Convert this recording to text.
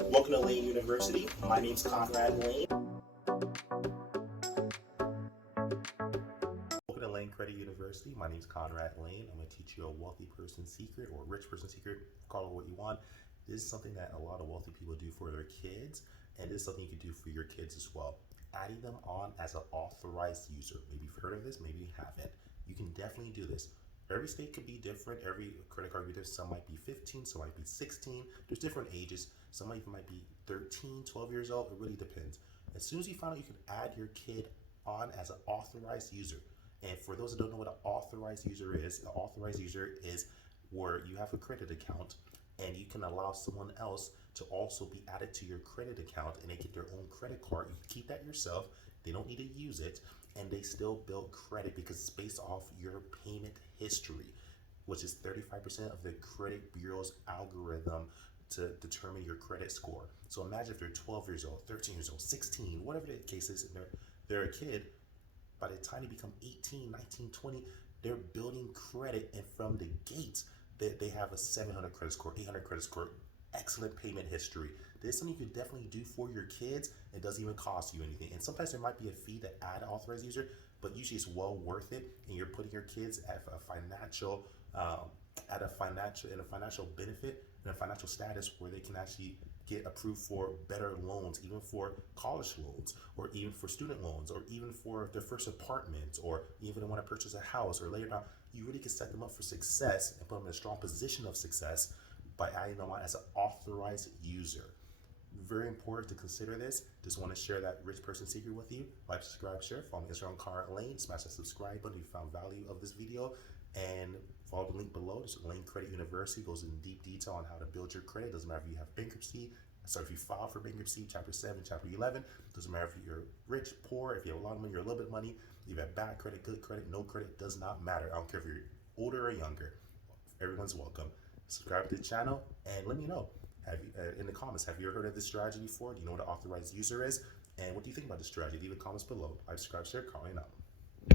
Welcome to Lane University. My name's Conrad Layn. Welcome to Lane Credit University. My name's Conrad Layn. I'm going to teach you a wealthy person secret or rich person secret. Call it what you want. This is something that a lot of wealthy people do for their kids, and this is something you can do for your kids as well. Adding them on as an authorized user. Maybe you've heard of this, maybe you haven't. You can definitely do this. Every state could be different. Every credit card could be different. Some might be 15, some might be 16. There's different ages. Some even might be 13, 12 years old. It really depends. As soon as you find out you can add your kid on as an authorized user, and for those that don't know what an authorized user is, an authorized user is where you have a credit account and you can allow someone else to also be added to your credit account and they get their own credit card. You can keep that yourself. They don't need to use it, and they still build credit because it's based off your payment history, which is 35% of the credit bureau's algorithm to determine your credit score. So imagine if they're 12 years old, 13 years old, 16, whatever the case is, and they're a kid. By the time they become 18, 19, 20, they're building credit, and from the gate, they have a 700 credit score, 800 credit score, excellent payment history. This is something you could definitely do for your kids. It doesn't even cost you anything. And sometimes there might be a fee to add an authorized user, but usually it's well worth it. And you're putting your kids at a financial benefit and a financial status where they can actually get approved for better loans, even for college loans, or even for student loans, or even for their first apartment, or even they want to purchase a house, or later on, you really can set them up for success and put them in a strong position of success by adding them on as an authorized user. Very important to consider this. Just want to share that rich person secret with you. Like, subscribe, share. Follow me on Instagram, Conrad Layn. Smash that subscribe button if you found value of this video. And follow the link below. This is Lane Credit University. Goes in deep detail on how to build your credit. Doesn't matter if you have bankruptcy. So if you file for bankruptcy, chapter 7, chapter 11. Doesn't matter if you're rich, poor, if you have a lot of money or a little bit of money. If you have bad credit, good credit, no credit. Does not matter. I don't care if you're older or younger. Everyone's welcome. Subscribe to the channel and let me know. Have you, in the comments, have you ever heard of this strategy before? Do you know what an authorized user is? And what do you think about this strategy? Leave in the comments below. Like, subscribe, share, comment out.